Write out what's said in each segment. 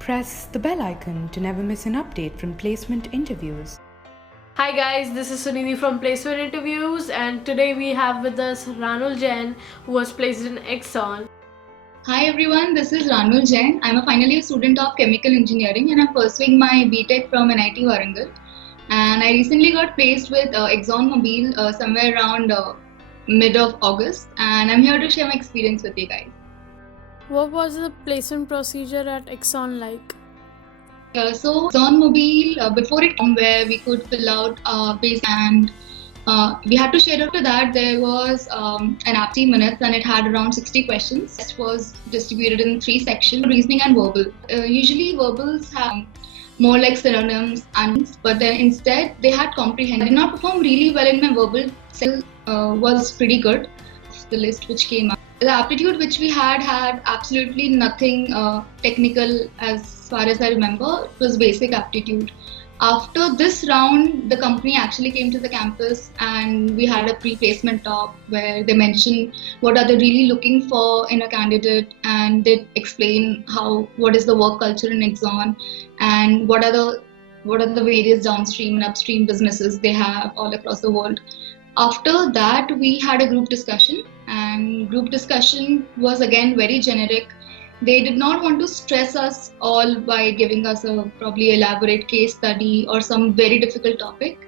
Press the bell icon to never miss an update from placement interviews. Hi guys, this is Sunidhi from Placement Interviews, and today we have with us Ranul Jain, who was placed in EXXON. Hi everyone, this is Ranul Jain. I'm a final year student of chemical engineering and I'm pursuing my BTech from NIT Warangal. And I recently got placed with ExxonMobil somewhere around mid of August, and I'm here to share my experience with you guys. What was the placement procedure at EXXON like? So ExxonMobil, before it came where we could fill out base and we had to share. After that, there was an 60 minutes and it had around 60 questions. It was distributed in 3 sections, reasoning and verbal. Usually verbals have more like synonyms, and but then instead they had comprehension. I did not perform really well in my verbal, still was pretty good. The list which came up. The aptitude which we had absolutely nothing technical as far as I remember. It was basic aptitude. After this round, the company actually came to the campus and we had a pre-placement talk where they mentioned what are they really looking for in a candidate, and they explain what is the work culture in EXXON and what are the various downstream and upstream businesses they have all across the world. After that, we had a group discussion, and group discussion was again very generic. They did not want to stress us all by giving us a probably elaborate case study or some very difficult topic.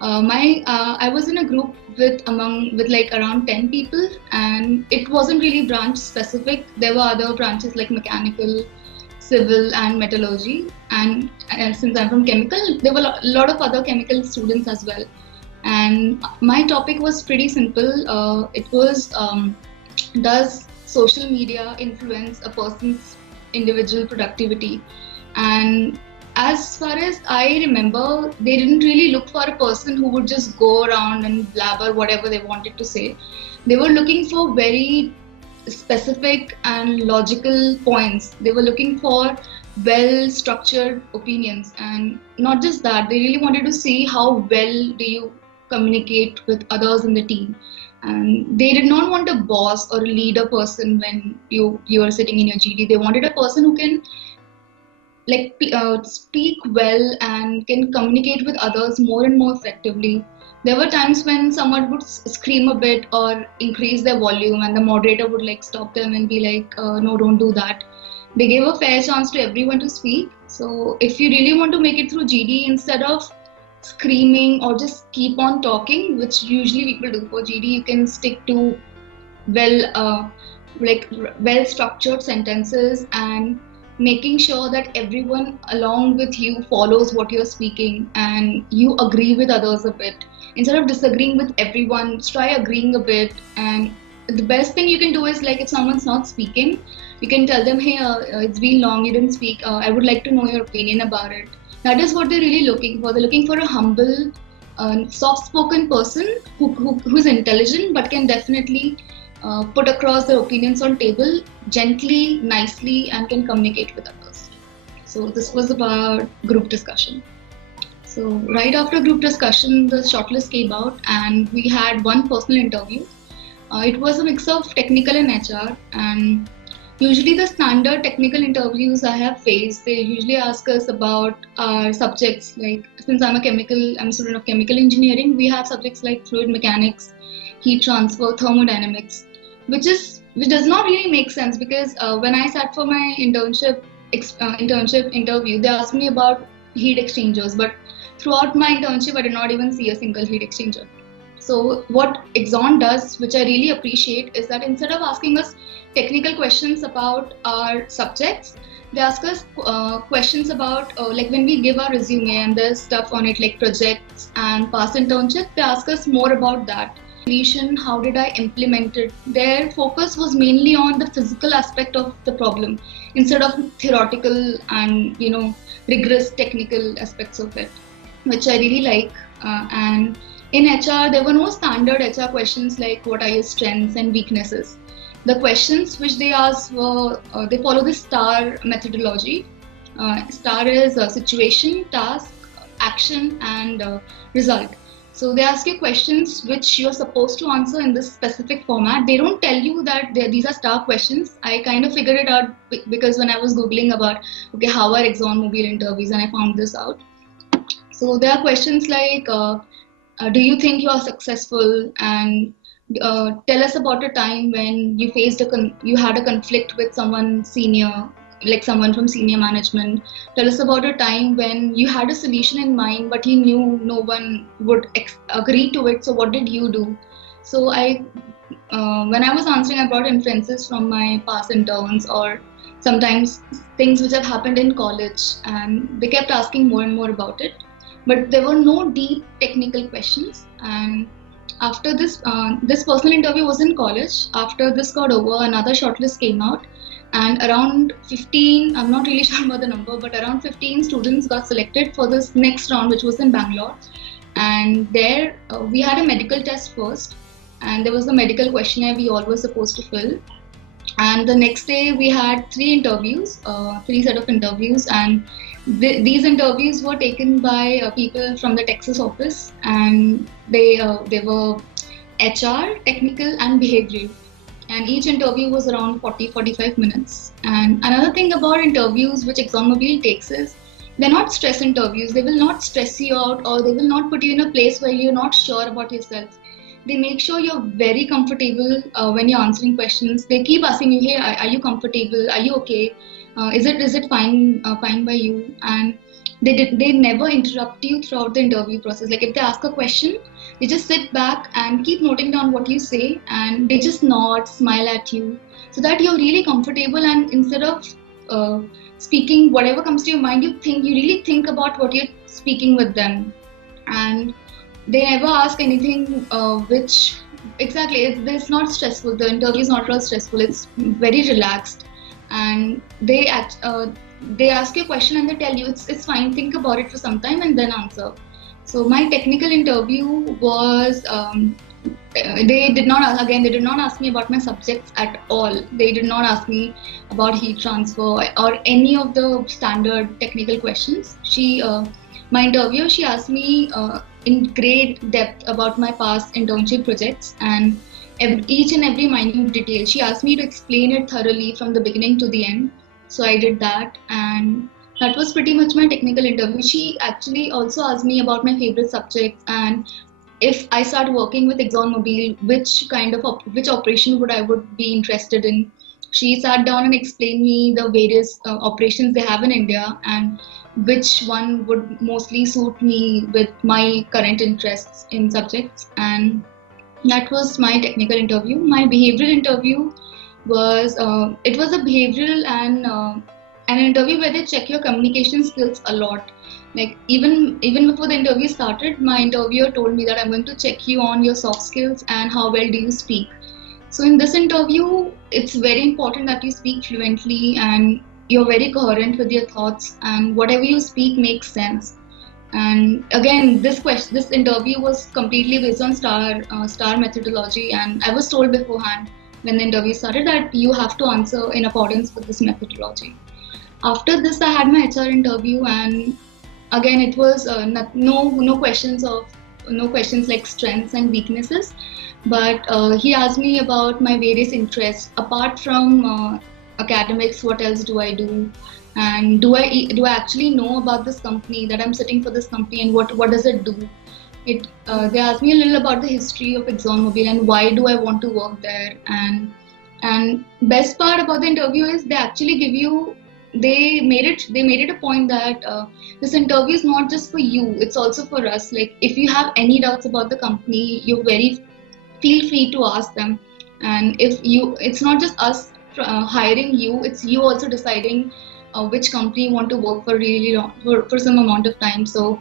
I was in a group with like around 10 people, and it wasn't really branch specific. There were other branches like mechanical, civil, and metallurgy. And since I'm from chemical, there were a lot of other chemical students as well. And my topic was pretty simple. It was does social media influence a person's individual productivity? And as far as I remember, they didn't really look for a person who would just go around and blabber whatever they wanted to say. They were looking for very specific and logical points. They were looking for well-structured opinions, and not just that, they really wanted to see how well do you communicate with others in the team. And they did not want a boss or a leader person when you are sitting in your GD. They wanted a person who can speak well and can communicate with others more and more effectively. There were times when someone would scream a bit or increase their volume, and the moderator would stop them and be like, no, don't do that. They gave a fair chance to everyone to speak. So if you really want to make it through GD, instead of screaming or just keep on talking, which usually people do for GD, you can stick to well structured sentences and making sure that everyone along with you follows what you're speaking and you agree with others a bit. Instead of disagreeing with everyone, try agreeing a bit. And the best thing you can do is, if someone's not speaking, you can tell them, hey, it's been long, you didn't speak, I would like to know your opinion about it. That is what they're really looking for. They're looking for a humble, soft-spoken person who's intelligent but can definitely put across their opinions on table gently, nicely, and can communicate with others. So this was about group discussion. So right after group discussion, the shortlist came out and we had one personal interview. It was a mix of technical and HR, and usually the standard technical interviews I have faced, they usually ask us about our subjects. Like, since I'm a student of chemical engineering, we have subjects like fluid mechanics, heat transfer, thermodynamics, which does not really make sense, because when I sat for my internship interview, they asked me about heat exchangers, but throughout my internship I did not even see a single heat exchanger. So what EXXON does, which I really appreciate, is that instead of asking us technical questions about our subjects, they ask us questions about when we give our resume and there's stuff on it like projects and past internship, they ask us more about that. How did I implement it? Their focus was mainly on the physical aspect of the problem instead of theoretical and rigorous technical aspects of it, which I really like. And in HR, there were no standard HR questions like what are your strengths and weaknesses. The questions which they asked were, they follow the STAR methodology. STAR is situation, task, action, and result. So they ask you questions which you're supposed to answer in this specific format. They don't tell you that these are star questions. I kind of figured it out because when I was Googling about, okay, how are ExxonMobil interviews, and I found this out. So there are questions like, do you think you are successful? And tell us about a time when you faced you had a conflict with someone senior, like someone from senior management. Tell us about a time when you had a solution in mind, but you knew no one would agree to it. So what did you do? So when I was answering, I brought inferences from my past interns or sometimes things which have happened in college, and they kept asking more and more about it. But there were no deep technical questions. And after this personal interview was in college. After this got over, another shortlist came out, and around 15, I'm not really sure about the number, but around 15 students got selected for this next round, which was in Bangalore. And there we had a medical test first, and there was a medical questionnaire we all were supposed to fill. And the next day we had three set of interviews, and these interviews were taken by people from the Texas office, and they were HR, technical, and behavioral. And each interview was around 40-45 minutes. And another thing about interviews which ExxonMobil takes is they're not stress interviews. They will not stress you out, or they will not put you in a place where you're not sure about yourself. They make sure you're very comfortable when you're answering questions. They keep asking you, hey, are you comfortable? Are you okay? Is it fine by you? And they never interrupt you throughout the interview process. Like if they ask a question, they just sit back and keep noting down what you say, and they just nod, smile at you, so that you're really comfortable. And instead of speaking whatever comes to your mind, you really think about what you're speaking with them. And they never ask anything which exactly it's not stressful. The interview is not at all stressful. It's very relaxed, and they ask you a question and they tell you it's fine. Think about it for some time and then answer. So my technical interview was they did not ask me about my subjects at all. They did not ask me about heat transfer or any of the standard technical questions. My interviewer, she asked me in great depth about my past internship projects and each and every minute detail. She asked me to explain it thoroughly from the beginning to the end. So I did that, and that was pretty much my technical interview. She actually also asked me about my favorite subjects, and if I start working with ExxonMobil, which operation would I be interested in. She sat down and explained me the various operations they have in India and which one would mostly suit me with my current interests in subjects. And that was my technical interview. My behavioral interview was it was a behavioral and an interview where they check your communication skills a lot. Like even before the interview started, my interviewer told me that I'm going to check you on your soft skills and how well do you speak. So in this interview, it's very important that you speak fluently and you're very coherent with your thoughts, and whatever you speak makes sense. And again, this interview was completely based on star methodology, and I was told beforehand when the interview started that you have to answer in accordance with this methodology. After this, I had my HR interview, and again, it was no questions like strengths and weaknesses, but he asked me about my various interests apart from academics. What else do I do, and do I actually know about this company, that I'm sitting for this company, and what does it do? They asked me a little about the history of ExxonMobil and why do I want to work there. And best part about the interview is they made it a point that this interview is not just for you, it's also for us. Like if you have any doubts about the company, feel free to ask them. And it's not just us hiring you, it's you also deciding which company you want to work for really long, for some amount of time. So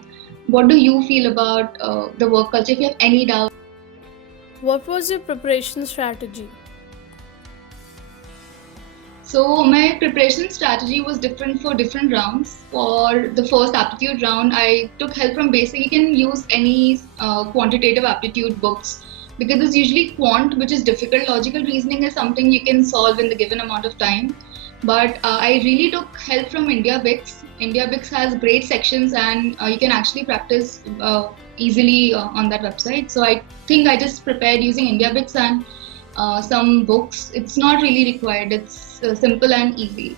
what do you feel about the work culture? If you have any doubt. What was your preparation strategy? So my preparation strategy was different for different rounds. For the first aptitude round, I took help from basic. You can use any quantitative aptitude books because it's usually quant, which is difficult. Logical reasoning is something you can solve in the given amount of time. But I really took help from India Bix. India Bix has great sections, and you can actually practice easily on that website. So I think I just prepared using India Bix and some books. It's not really required. It's simple and easy.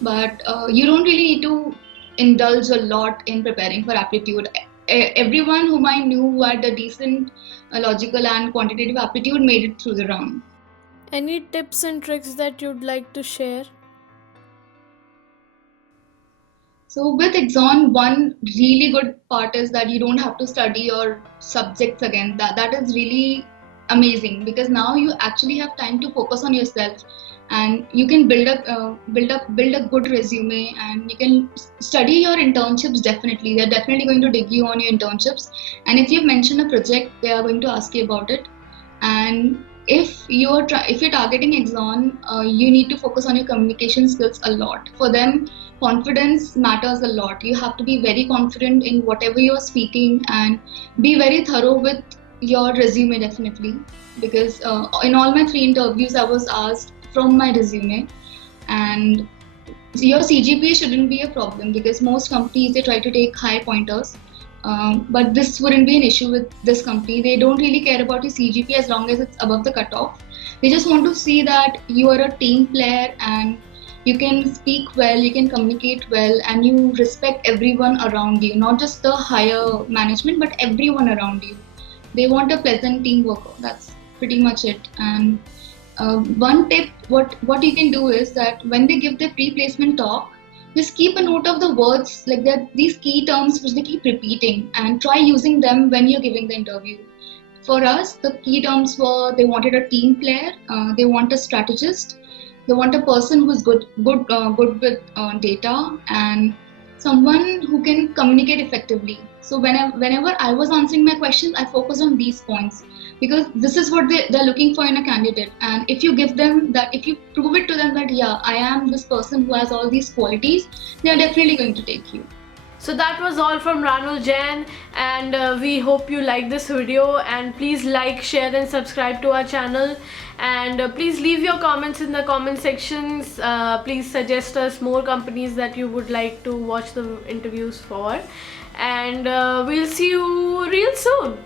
But you don't really need to indulge a lot in preparing for aptitude. Everyone whom I knew who had a decent logical and quantitative aptitude made it through the round. Any tips and tricks that you'd like to share? So with EXXON, one really good part is that you don't have to study your subjects again. That is really amazing, because now you actually have time to focus on yourself, and you can build a good resume, and you can study your internships. Definitely, they're definitely going to dig you on your internships, and if you've mentioned a project, they are going to ask you about it. And if you're targeting EXXON, you need to focus on your communication skills a lot. For them, confidence matters a lot. You have to be very confident in whatever you're speaking, and be very thorough with your resume, definitely, because in all my 3 interviews I was asked from my resume. And your CGPA shouldn't be a problem, because most companies, they try to take high pointers. But this wouldn't be an issue with this company. They don't really care about your CGPA as long as it's above the cutoff. They just want to see that you are a team player, and you can speak well, you can communicate well, and you respect everyone around you, not just the higher management, but everyone around you. They want a pleasant team worker. That's pretty much it. And one tip, what you can do is that when they give their pre-placement talk, just keep a note of the words, like that, these key terms which they keep repeating, and try using them when you're giving the interview. For us, the key terms were, they wanted a team player, they want a strategist, they want a person who's good with data, and someone who can communicate effectively. So whenever I was answering my questions, I focused on these points, because this is what they're looking for in a candidate. And if you give them that, if you prove it to them that, yeah, I am this person who has all these qualities, they are definitely going to take you. So that was all from Ranul Jain, and we hope you like this video, and please like, share and subscribe to our channel, and please leave your comments in the comment sections. Please suggest us more companies that you would like to watch the interviews for, and we'll see you real soon.